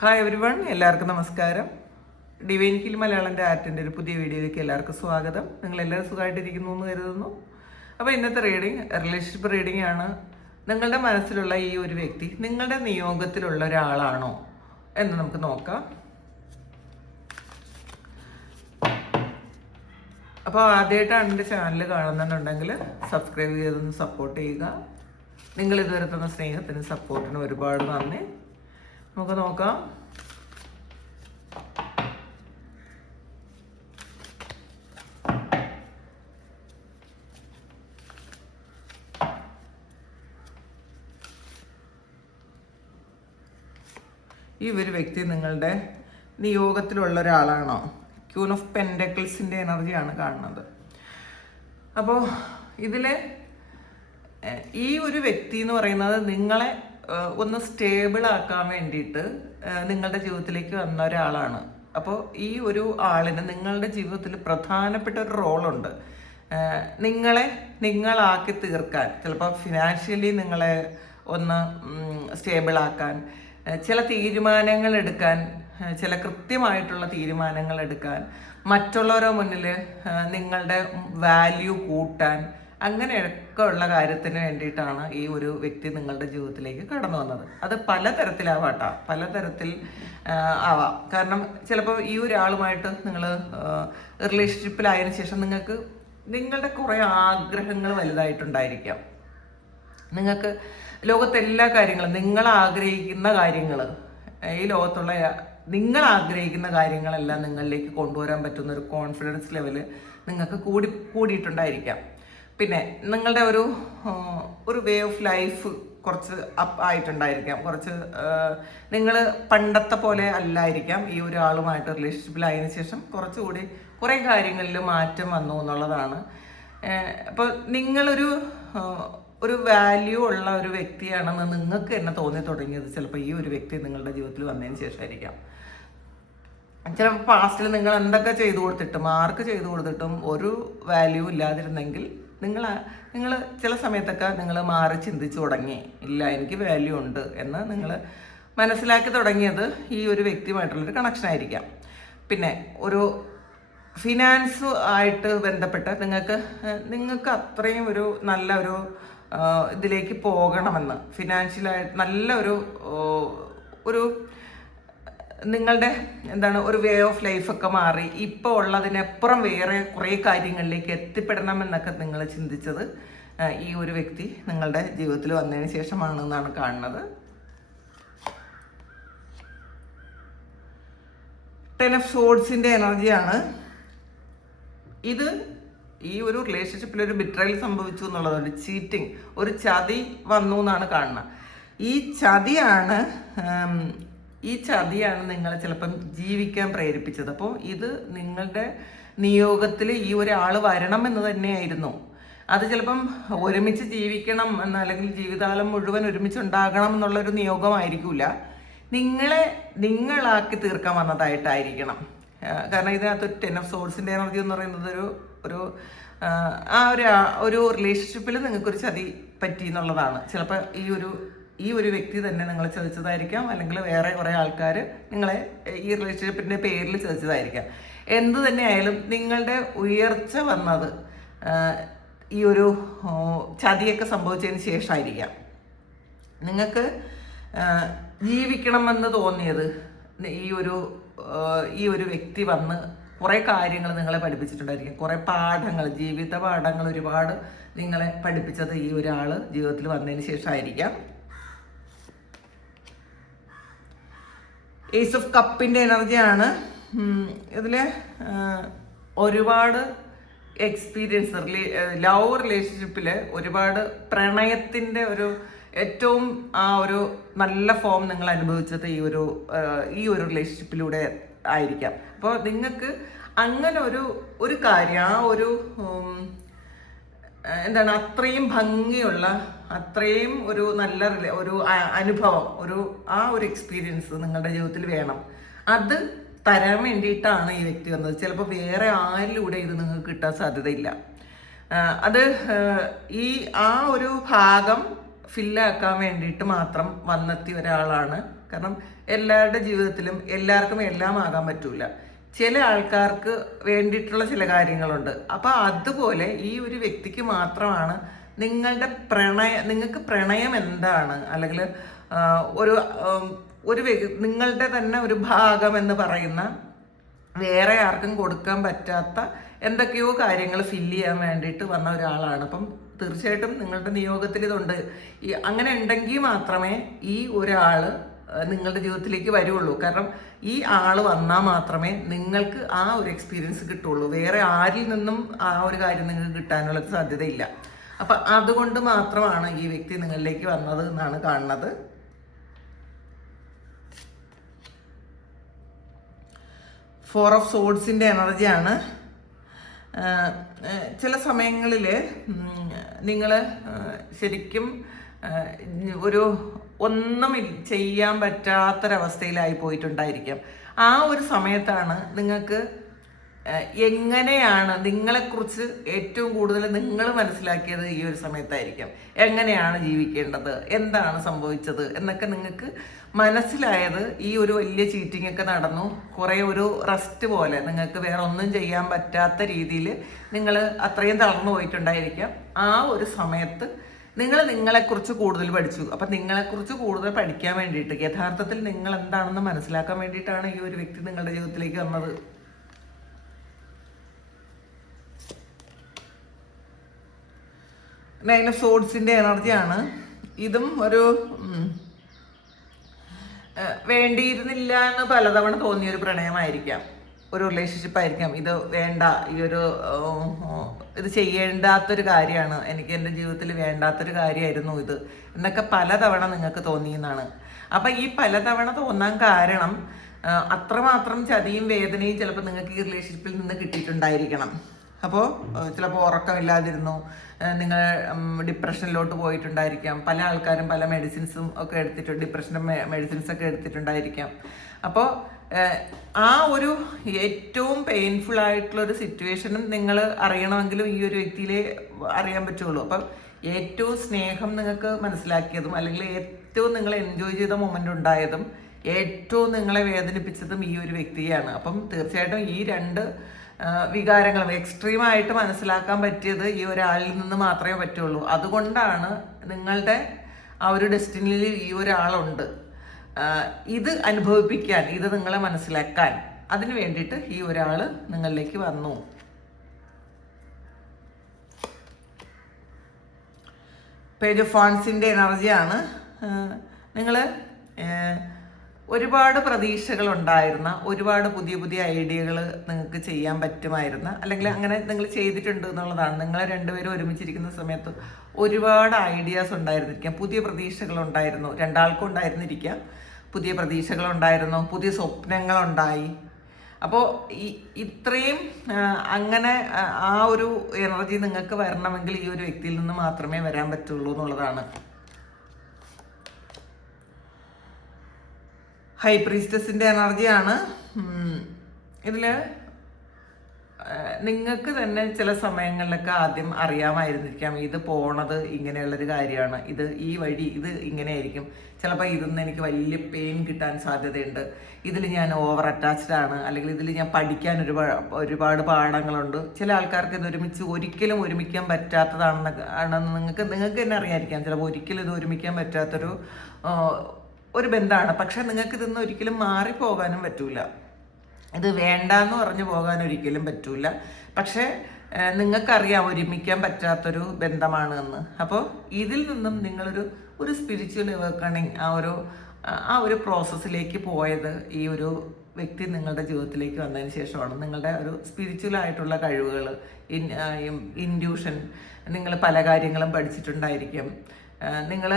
Hi every one, എല്ലാവർക്കും നമസ്കാരം. Divine hill മലയാളൻ്റെ ആർട്ടിൻ്റെ ഒരു പുതിയ വീഡിയോയിലേക്ക് എല്ലാവർക്കും സ്വാഗതം. നിങ്ങളെല്ലാവരും സുഖമായിട്ടിരിക്കുന്നു എന്ന് കരുതുന്നു. അപ്പോൾ ഇന്നത്തെ റീഡിങ് റിലേഷൻഷിപ്പ് റീഡിംഗ് ആണ്. നിങ്ങളുടെ മനസ്സിലുള്ള ഈ ഒരു വ്യക്തി നിങ്ങളുടെ നിയോഗത്തിലുള്ള ഒരാളാണോ എന്ന് നമുക്ക് നോക്കാം. അപ്പോൾ ആദ്യമായിട്ടാണ് എൻ്റെ ചാനൽ കാണുന്നുണ്ടെങ്കിൽ സബ്സ്ക്രൈബ് ചെയ്തൊന്ന് സപ്പോർട്ട് ചെയ്യുക. നിങ്ങൾ ഇതുവരെ തന്ന സ്നേഹത്തിനും സപ്പോർട്ടിനും ഒരുപാട് നന്ദി. നമുക്ക് നോക്കാം. ഈ ഒരു വ്യക്തി നിങ്ങളുടെ നിയോഗത്തിലുള്ള ഒരാളാണോ? ക്യൂൻ ഓഫ് പെൻഡക്കിൾസിൻ്റെ എനർജിയാണ് കാണുന്നത്. അപ്പോൾ ഇതിൽ ഈ ഒരു വ്യക്തി എന്ന് പറയുന്നത് നിങ്ങളെ ഒന്ന് സ്റ്റേബിൾ ആക്കാൻ വേണ്ടിയിട്ട് നിങ്ങളുടെ ജീവിതത്തിലേക്ക് വന്ന ഒരാളാണ്. അപ്പോൾ ഈ ഒരു ആളിന് നിങ്ങളുടെ ജീവിതത്തിൽ പ്രധാനപ്പെട്ട ഒരു റോളുണ്ട്. നിങ്ങളാക്കി തീർക്കാൻ, ചിലപ്പോൾ ഫിനാൻഷ്യലി നിങ്ങളെ ഒന്ന് സ്റ്റേബിൾ ആക്കാൻ, ചില തീരുമാനങ്ങൾ എടുക്കാൻ, ചില കൃത്യമായിട്ടുള്ള തീരുമാനങ്ങൾ എടുക്കാൻ, മറ്റുള്ളവരുടെ മുന്നിൽ നിങ്ങളുടെ വാല്യൂ കൂട്ടാൻ, അങ്ങനെയൊക്കെ ഉള്ള കാര്യത്തിന് വേണ്ടിയിട്ടാണ് ഈ ഒരു വ്യക്തി നിങ്ങളുടെ ജീവിതത്തിലേക്ക് കടന്നു വന്നത്. അത് പലതരത്തിലാവാട്ടോ, പലതരത്തിൽ ആവാം. കാരണം ചിലപ്പോൾ ഈ ഒരാളുമായിട്ട് നിങ്ങൾ റിലേഷൻഷിപ്പിലായതിനു ശേഷം നിങ്ങളുടെ കുറേ ആഗ്രഹങ്ങൾ വലുതായിട്ടുണ്ടായിരിക്കാം. നിങ്ങൾക്ക് ലോകത്തെല്ലാ കാര്യങ്ങളും നിങ്ങൾ ആഗ്രഹിക്കുന്ന കാര്യങ്ങൾ, ഈ ലോകത്തുള്ള നിങ്ങൾ ആഗ്രഹിക്കുന്ന കാര്യങ്ങളെല്ലാം നിങ്ങളിലേക്ക് കൊണ്ടുവരാൻ പറ്റുന്ന ഒരു കോൺഫിഡൻസ് ലെവല് നിങ്ങൾക്ക് കൂടിയിട്ടുണ്ടായിരിക്കാം. പിന്നെ നിങ്ങളുടെ ഒരു വേ ഓഫ് ലൈഫ് കുറച്ച് അപ്പ് ആയിട്ടുണ്ടായിരിക്കാം. കുറച്ച് നിങ്ങൾ പണ്ടത്തെ പോലെ അല്ലായിരിക്കാം. ഈ ഒരാളുമായിട്ട് റിലേഷൻഷിപ്പിലായതിനു ശേഷം കുറച്ചുകൂടി കുറേ കാര്യങ്ങളിൽ മാറ്റം വന്നു എന്നുള്ളതാണ്. അപ്പോൾ ഒരു വാല്യൂ ഉള്ള ഒരു വ്യക്തിയാണെന്ന് നിങ്ങൾക്ക് തന്നെ തോന്നി തുടങ്ങിയത് ചിലപ്പോൾ ഈ ഒരു വ്യക്തി നിങ്ങളുടെ ജീവിതത്തിൽ വന്നതിന് ശേഷമായിരിക്കാം. ചിലപ്പോൾ പാസ്റ്റിൽ നിങ്ങൾ എന്തൊക്കെ ചെയ്തു കൊടുത്തിട്ടും ആർക്ക് ചെയ്തു കൊടുത്തിട്ടും ഒരു വാല്യൂ ഇല്ലാതിരുന്നെങ്കിൽ നിങ്ങൾ ചില സമയത്തൊക്കെ നിങ്ങൾ മാറി ചിന്തിച്ചു തുടങ്ങി, ഇല്ല എനിക്ക് വാല്യൂ ഉണ്ട് എന്ന് നിങ്ങൾ മനസ്സിലാക്കി തുടങ്ങിയത് ഈ ഒരു വ്യക്തിയുമായിട്ടുള്ളൊരു കണക്ഷൻ ആയിരിക്കാം. പിന്നെ ഒരു ഫിനാൻസ് ആയിട്ട് ബന്ധപ്പെട്ട് നിങ്ങൾക്ക് അത്രയും ഒരു നല്ല ഇതിലേക്ക് പോകണമെന്ന്, ഫിനാൻഷ്യലായിട്ട് നല്ല ഒരു നിങ്ങളുടെ ഒരു വേ ഓഫ് ലൈഫൊക്കെ മാറി ഇപ്പോൾ ഉള്ളതിനപ്പുറം വേറെ കുറേ കാര്യങ്ങളിലേക്ക് എത്തിപ്പെടണമെന്നൊക്കെ നിങ്ങൾ ചിന്തിച്ചത് ഈ ഒരു വ്യക്തി നിങ്ങളുടെ ജീവിതത്തിൽ വന്നതിന് ശേഷമാണെന്നാണ് കാണുന്നത്. 10 ഓഫ് സോഡ്സിൻ്റെ എനർജിയാണ് ഇത്. ഈ ഒരു റിലേഷൻഷിപ്പിൽ ഒരു ബിട്രയൽ സംഭവിച്ചു എന്നുള്ളതാണ്, ചീറ്റിംഗ്, ഒരു ചതി വന്നു എന്നാണ് കാണുന്നത്. ഈ ചതിയാണ് നിങ്ങളെ ചിലപ്പം ജീവിക്കാൻ പ്രേരിപ്പിച്ചത്. അപ്പോൾ ഇത് നിങ്ങളുടെ നിയോഗത്തിൽ ഈ ഒരാൾ വരണം എന്ന് തന്നെയായിരുന്നു. അത് ചിലപ്പം ഒരുമിച്ച് ജീവിക്കണം എന്ന്, അല്ലെങ്കിൽ ജീവിതകാലം മുഴുവൻ ഒരുമിച്ചുണ്ടാകണം എന്നുള്ളൊരു നിയോഗമായിരിക്കില്ല. നിങ്ങളാക്കി തീർക്കാൻ വന്നതായിട്ടായിരിക്കണം. കാരണം ഇതിനകത്ത് 10 ഓഫ് സോഡ്സിൻ്റെ എനർജി എന്ന് പറയുന്നത് ഒരു റിലേഷൻഷിപ്പിൽ നിങ്ങൾക്കൊരു ചതി പറ്റി എന്നുള്ളതാണ്. ചിലപ്പോൾ ഈ ഒരു വ്യക്തി തന്നെ നിങ്ങളെ ചതിച്ചതായിരിക്കാം, അല്ലെങ്കിൽ വേറെ കുറേ ആൾക്കാർ നിങ്ങളെ ഈ റിലേഷൻഷിപ്പിൻ്റെ പേരിൽ ചതിച്ചതായിരിക്കാം. എന്തു തന്നെ ആയാലും നിങ്ങളുടെ ഉയർച്ച വന്നത് ഈ ഒരു ചതിയൊക്കെ സംഭവിച്ചതിന് ശേഷമായിരിക്കാം. നിങ്ങൾക്ക് ജീവിക്കണമെന്ന് തോന്നിയത് ഈ ഒരു വ്യക്തി വന്ന് കുറേ കാര്യങ്ങൾ നിങ്ങളെ പഠിപ്പിച്ചിട്ടുണ്ടായിരിക്കും. കുറേ പാഠങ്ങൾ, ജീവിത പാഠങ്ങൾ ഒരുപാട് നിങ്ങളെ പഠിപ്പിച്ചത് ഈ ഒരാൾ ജീവിതത്തിൽ വന്നതിന് ശേഷമായിരിക്കാം. ഏസ് ഓഫ് കപ്പിൻ്റെ എനർജിയാണ് ഇതിൽ. ഒരുപാട് എക്സ്പീരിയൻസ്, ലവ് റിലേഷൻഷിപ്പിൽ ഒരുപാട് പ്രണയത്തിൻ്റെ ഏറ്റവും ഒരു നല്ല ഫോം നിങ്ങൾ അനുഭവിച്ചത് ഈ ഒരു റിലേഷൻഷിപ്പിലൂടെ ആയിരിക്കാം. അപ്പോൾ നിങ്ങൾക്ക് അങ്ങനെ ഒരു കാര്യം, അത്രയും ഭംഗിയുള്ള, അത്രയും ഒരു നല്ല അനുഭവം, ഒരു എക്സ്പീരിയൻസ് നിങ്ങളുടെ ജീവിതത്തിൽ വേണം. അത് തരാൻ വേണ്ടിയിട്ടാണ് ഈ വ്യക്തി വന്നത്. ചിലപ്പോൾ വേറെ ആരിലൂടെ ഇത് നിങ്ങൾക്ക് കിട്ടാൻ സാധ്യതയില്ല. അത് ഒരു ഭാഗം ഫില്ലാക്കാൻ വേണ്ടിയിട്ട് മാത്രം വന്നെത്തിയ ഒരാളാണ് കാരണം എല്ലാവരുടെ ജീവിതത്തിലും എല്ലാവർക്കും എല്ലാം ആകാൻ പറ്റൂല. ചില ആൾക്കാർക്ക് വേണ്ടിയിട്ടുള്ള ചില കാര്യങ്ങളുണ്ട്. അപ്പം അതുപോലെ ഈ ഒരു വ്യക്തിക്ക് മാത്രമാണ് നിങ്ങൾക്ക് പ്രണയം എന്താണ്, അല്ലെങ്കിൽ ഒരു ഒരു നിങ്ങളുടെ തന്നെ ഒരു ഭാഗം എന്ന് പറയുന്ന വേറെ ആർക്കും കൊടുക്കാൻ പറ്റാത്ത എന്തൊക്കെയോ കാര്യങ്ങൾ ഫില്ല് ചെയ്യാൻ വേണ്ടിയിട്ട് വന്ന ഒരാളാണ്. അപ്പം തീർച്ചയായിട്ടും നിങ്ങളുടെ നിയോഗത്തിൽ ഇതുണ്ട്. അങ്ങനെ ഉണ്ടെങ്കിൽ മാത്രമേ ഈ ഒരാൾ നിങ്ങളുടെ ജീവിതത്തിലേക്ക് വരുള്ളൂ. കാരണം ഈ ആൾ വന്നാൽ മാത്രമേ നിങ്ങൾക്ക് ആ ഒരു എക്സ്പീരിയൻസ് കിട്ടുള്ളൂ. വേറെ ആരിൽ നിന്നും ആ ഒരു കാര്യം നിങ്ങൾക്ക് കിട്ടാനുള്ള സാധ്യതയില്ല. അപ്പം അതുകൊണ്ട് മാത്രമാണ് ഈ വ്യക്തി നിങ്ങളിലേക്ക് വന്നത് എന്നാണ് കാണുന്നത്. ഫോർ ഓഫ് സോഡ്സിൻ്റെ എനർജിയാണ്. ചില സമയങ്ങളിൽ നിങ്ങൾ ശരിക്കും ഒരു ഒന്നും ചെയ്യാൻ പറ്റാത്തൊരവസ്ഥയിലായി പോയിട്ടുണ്ടായിരിക്കാം. ആ ഒരു സമയത്താണ് നിങ്ങൾക്ക് എങ്ങനെയാണ് നിങ്ങളെക്കുറിച്ച് ഏറ്റവും കൂടുതൽ നിങ്ങൾ മനസ്സിലാക്കിയത് ഈ ഒരു സമയത്തായിരിക്കാം. എങ്ങനെയാണ് ജീവിക്കേണ്ടത്, എന്താണ് സംഭവിച്ചത് എന്നൊക്കെ നിങ്ങൾക്ക് മനസ്സിലായത് ഈ ഒരു വലിയ ചീറ്റിംഗ് ഒക്കെ നടന്നു. കുറേ ഒരു റെസ്റ്റ് പോലെ നിങ്ങൾക്ക് വേറെ ഒന്നും ചെയ്യാൻ പറ്റാത്ത രീതിയിൽ നിങ്ങൾ അത്രയും തളർന്നു പോയിട്ടുണ്ടായിരിക്കാം. ആ ഒരു സമയത്ത് നിങ്ങളെക്കുറിച്ച് കൂടുതൽ പഠിച്ചു. അപ്പം നിങ്ങളെക്കുറിച്ച് കൂടുതൽ പഠിക്കാൻ വേണ്ടിയിട്ട്, യഥാർത്ഥത്തിൽ നിങ്ങൾ എന്താണെന്ന് മനസ്സിലാക്കാൻ വേണ്ടിയിട്ടാണ് ഈ ഒരു വ്യക്തി നിങ്ങളുടെ ജീവിതത്തിലേക്ക് വന്നത്. നൈൻ ഓഫ് സോഡ്സിൻ്റെ എനർജിയാണ്. ഇതും ഒരു വേണ്ടിയിരുന്നില്ല എന്ന് പലതവണ തോന്നിയൊരു പ്രണയമായിരിക്കാം, ഒരു റിലേഷൻഷിപ്പ് ആയിരിക്കാം. ഇത് വേണ്ട, ഇത് ചെയ്യേണ്ടാത്തൊരു കാര്യമാണ്, എനിക്ക് എൻ്റെ ജീവിതത്തിൽ വേണ്ടാത്തൊരു കാര്യമായിരുന്നു ഇത് എന്നൊക്കെ പലതവണ നിങ്ങൾക്ക് തോന്നിയെന്നാണ്. അപ്പം ഈ പലതവണ തോന്നാൻ കാരണം അത്രമാത്രം ചതിയും വേദനയും ചിലപ്പോൾ നിങ്ങൾക്ക് ഈ റിലേഷൻഷിപ്പിൽ നിന്ന് കിട്ടിയിട്ടുണ്ടായിരിക്കണം. അപ്പോൾ ചിലപ്പോൾ ഉറക്കമില്ലാതിരുന്നു, നിങ്ങൾ ഡിപ്രഷനിലോട്ട് പോയിട്ടുണ്ടായിരിക്കാം. പല ആൾക്കാരും പല മെഡിസിൻസും ഒക്കെ എടുത്തിട്ടുണ്ട്, ഡിപ്രഷൻ്റെ മെഡിസിൻസ് ഒക്കെ എടുത്തിട്ടുണ്ടായിരിക്കാം. അപ്പോൾ ആ ഒരു ഏറ്റവും പെയിൻഫുൾ ആയിട്ടുള്ളൊരു സിറ്റുവേഷനും നിങ്ങൾ അറിയണമെങ്കിലും ഈ ഒരു വ്യക്തിയിലേ അറിയാൻ പറ്റുള്ളൂ. അപ്പം ഏറ്റവും സ്നേഹം നിങ്ങൾക്ക് മനസ്സിലാക്കിയതും, അല്ലെങ്കിൽ ഏറ്റവും നിങ്ങൾ എൻജോയ് ചെയ്ത മൊമെൻ്റ് ഉണ്ടായതും, ഏറ്റവും നിങ്ങളെ വേദനിപ്പിച്ചതും ഈ ഒരു വ്യക്തിയാണ്. അപ്പം തീർച്ചയായിട്ടും ഈ രണ്ട് വികാരങ്ങളും എക്സ്ട്രീമായിട്ട് മനസ്സിലാക്കാൻ പറ്റിയത് ഈ ഒരാളിൽ നിന്ന് മാത്രമേ പറ്റുള്ളൂ. അതുകൊണ്ടാണ് നിങ്ങളുടെ ആ ഒരു ഡെസ്റ്റിനിയിൽ ഈ ഒരാളുണ്ട്. ഇത് അനുഭവിപ്പിക്കാൻ, ഇത് നിങ്ങളെ മനസ്സിലാക്കാൻ, അതിന് വേണ്ടിയിട്ട് ഈ ഒരാൾ നിങ്ങളിലേക്ക് വന്നു. പേജ് ഓഫ് വാൻസിൻ്റെ എനർജിയാണ്. നിങ്ങൾ ഒരുപാട് പ്രതീക്ഷകൾ ഉണ്ടായിരുന്ന, ഒരുപാട് പുതിയ പുതിയ ഐഡിയകൾ നിങ്ങൾക്ക് ചെയ്യാൻ പറ്റുമായിരുന്ന, അല്ലെങ്കിൽ അങ്ങനെ നിങ്ങൾ ചെയ്തിട്ടുണ്ട് എന്നുള്ളതാണ്. നിങ്ങൾ രണ്ടുപേരും ഒരുമിച്ചിരിക്കുന്ന സമയത്ത് ഒരുപാട് ഐഡിയാസ് ഉണ്ടായിരുന്നിരിക്കാം, പുതിയ പ്രതീക്ഷകൾ ഉണ്ടായിരുന്നു, രണ്ടാൾക്കും ഉണ്ടായിരുന്നിരിക്കാം. പുതിയ പ്രതീക്ഷകളുണ്ടായിരുന്നു, പുതിയ സ്വപ്നങ്ങളുണ്ടായി. അപ്പോൾ ഇത്രയും അങ്ങനെ ആ ഒരു എനർജി നിങ്ങൾക്ക് വരണമെങ്കിൽ ഈ ഒരു വ്യക്തിയിൽ നിന്ന് മാത്രമേ വരാൻ പറ്റുള്ളൂ എന്നുള്ളതാണ്. ഹൈ പ്രീസ്റ്റസിൻ്റെ എനർജിയാണ്. ഇതിൽ നിങ്ങൾക്ക് തന്നെ ചില സമയങ്ങളിലൊക്കെ ആദ്യം അറിയാമായിരുന്നിരിക്കാം ഇത് പോണത് ഇങ്ങനെയുള്ളൊരു കാര്യമാണ്, ഇത് ഈ വഴി ഇത് ഇങ്ങനെയായിരിക്കും, ചിലപ്പോൾ ഇതിന്ന് എനിക്ക് വലിയ പെയിൻ കിട്ടാൻ സാധ്യതയുണ്ട്, ഇതിൽ ഞാൻ ഓവർ അറ്റാച്ച്ഡ് ആണ്, അല്ലെങ്കിൽ ഇതിൽ ഞാൻ പഠിക്കാൻ ഒരുപാട് പാഠങ്ങളുണ്ട്. ചില ആൾക്കാർക്ക് ഇത് ഒരിക്കലും ഒരുമിക്കാൻ പറ്റാത്തതാണെന്ന് നിങ്ങൾക്ക് തന്നെ അറിയാതിരിക്കാം. ചിലപ്പോൾ ഒരിക്കലും ഇത് ഒരുമിക്കാൻ പറ്റാത്തൊരു ബന്ധമാണ്. പക്ഷെ നിങ്ങൾക്ക് ഇതിന്ന് ഒരിക്കലും മാറിപ്പോകാനും പറ്റൂല, ഇത് വേണ്ടാന്ന് പറഞ്ഞു പോകാൻ ഒരിക്കലും പറ്റൂല. പക്ഷേ നിങ്ങൾക്കറിയാം ഒരുമിക്കാൻ പറ്റാത്തൊരു ബന്ധമാണ് എന്ന്. അപ്പോൾ ഇതിൽ നിന്നും നിങ്ങളൊരു സ്പിരിച്വൽ അവേക്കണിങ് ആ ഒരു പ്രോസസ്സിലേക്ക് പോയത് ഈ ഒരു വ്യക്തി നിങ്ങളുടെ ജീവിതത്തിലേക്ക് വന്നതിന് ശേഷമാണ്. നിങ്ങളുടെ ഒരു സ്പിരിച്വൽ ആയിട്ടുള്ള കഴിവുകൾ, ഇൻഡ്യൂഷൻ, നിങ്ങൾ പല കാര്യങ്ങളും പഠിച്ചിട്ടുണ്ടായിരിക്കും. നിങ്ങൾ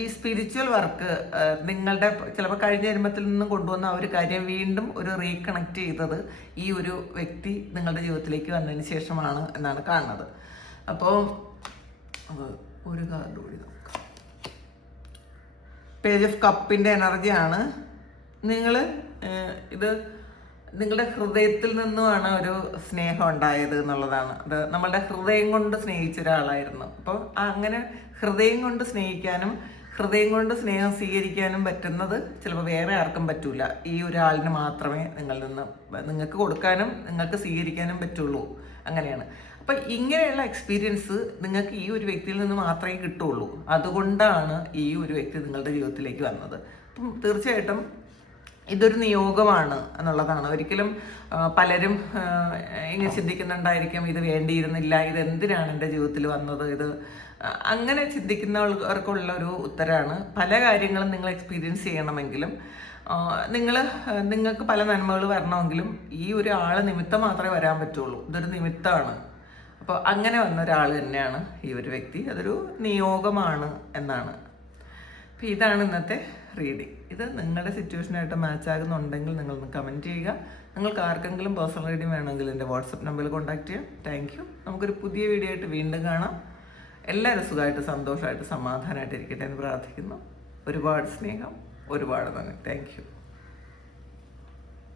ഈ സ്പിരിച്വൽ വർക്ക് നിങ്ങളുടെ ചിലപ്പോൾ കഴിഞ്ഞ ജന്മത്തിൽ നിന്നും കൊണ്ടുവന്ന ആ ഒരു കാര്യം വീണ്ടും ഒരു റീകണക്ട് ചെയ്തത് ഈ ഒരു വ്യക്തി നിങ്ങളുടെ ജീവിതത്തിലേക്ക് വന്നതിന് ശേഷമാണ് എന്നാണ് കാണുന്നത്. അപ്പോൾ ഒരു കാർഡ് കൂടി നോക്കാം. പേജ് ഓഫ് കപ്പിൻ്റെ എനർജിയാണ്. ഇത് നിങ്ങളുടെ ഹൃദയത്തിൽ നിന്നുമാണ് ഒരു സ്നേഹം ഉണ്ടായത് എന്നുള്ളതാണ്. അത് നമ്മളുടെ ഹൃദയം കൊണ്ട് സ്നേഹിച്ച ഒരാളായിരുന്നു. അപ്പോൾ അങ്ങനെ ഹൃദയം കൊണ്ട് സ്നേഹിക്കാനും ഹൃദയം കൊണ്ട് സ്നേഹം സ്വീകരിക്കാനും പറ്റുന്നത് ചിലപ്പോൾ വേറെ ആർക്കും പറ്റൂല. ഈ ഒരാളിന് മാത്രമേ നിങ്ങൾക്ക് കൊടുക്കാനും നിങ്ങൾക്ക് സ്വീകരിക്കാനും പറ്റുള്ളൂ. അങ്ങനെയാണ്. അപ്പം ഇങ്ങനെയുള്ള എക്സ്പീരിയൻസ് നിങ്ങൾക്ക് ഈ ഒരു വ്യക്തിയിൽ നിന്ന് മാത്രമേ കിട്ടുള്ളൂ. അതുകൊണ്ടാണ് ഈ ഒരു വ്യക്തി നിങ്ങളുടെ ജീവിതത്തിലേക്ക് വന്നത്. അപ്പം തീർച്ചയായിട്ടും ഇതൊരു നിയോഗമാണ് എന്നുള്ളതാണ്. ഒരിക്കലും പലരും ഇങ്ങനെ ചിന്തിക്കുന്നുണ്ടായിരിക്കും, ഇത് വേണ്ടിയിരുന്നില്ല, ഇത് എന്തിനാണ് എൻ്റെ ജീവിതത്തിൽ വന്നത്, ഇത് അങ്ങനെ ചിന്തിക്കുന്നവർക്കുള്ള ഒരു ഉത്തരമാണ്. പല കാര്യങ്ങളും നിങ്ങൾ എക്സ്പീരിയൻസ് ചെയ്യണമെങ്കിലും നിങ്ങൾക്ക് പല നന്മകൾ വരണമെങ്കിലും ഈ ഒരു ആൾ നിമിത്തം മാത്രമേ വരാൻ പറ്റുള്ളൂ. ഇതൊരു നിമിത്തമാണ്. അപ്പോൾ അങ്ങനെ വന്ന ഒരാൾ തന്നെയാണ് ഈ ഒരു വ്യക്തി. അതൊരു നിയോഗമാണ് എന്നാണ്. അപ്പോൾ ഇതാണ് ഇന്നത്തെ റീഡിങ്. ഇത് നിങ്ങളുടെ സിറ്റുവേഷനായിട്ട് മാച്ച് ആകുന്നുണ്ടെങ്കിൽ നിങ്ങളൊന്ന് കമൻറ്റ് ചെയ്യുക. നിങ്ങൾക്ക് ആർക്കെങ്കിലും പേഴ്സണൽ റീഡിങ് വേണമെങ്കിൽ എൻ്റെ വാട്സപ്പ് നമ്പറിൽ കോൺടാക്ട് ചെയ്യാം. Thank you. നമുക്കൊരു പുതിയ വീഡിയോ ആയിട്ട് വീണ്ടും കാണാം. എല്ലാവരും സുഖമായിട്ട് സന്തോഷമായിട്ട് സമാധാനമായിട്ട് ഇരിക്കട്ടെ എന്ന് പ്രാർത്ഥിക്കുന്നു. ഒരുപാട് സ്നേഹം, ഒരുപാട് നന്ദി. Thank you.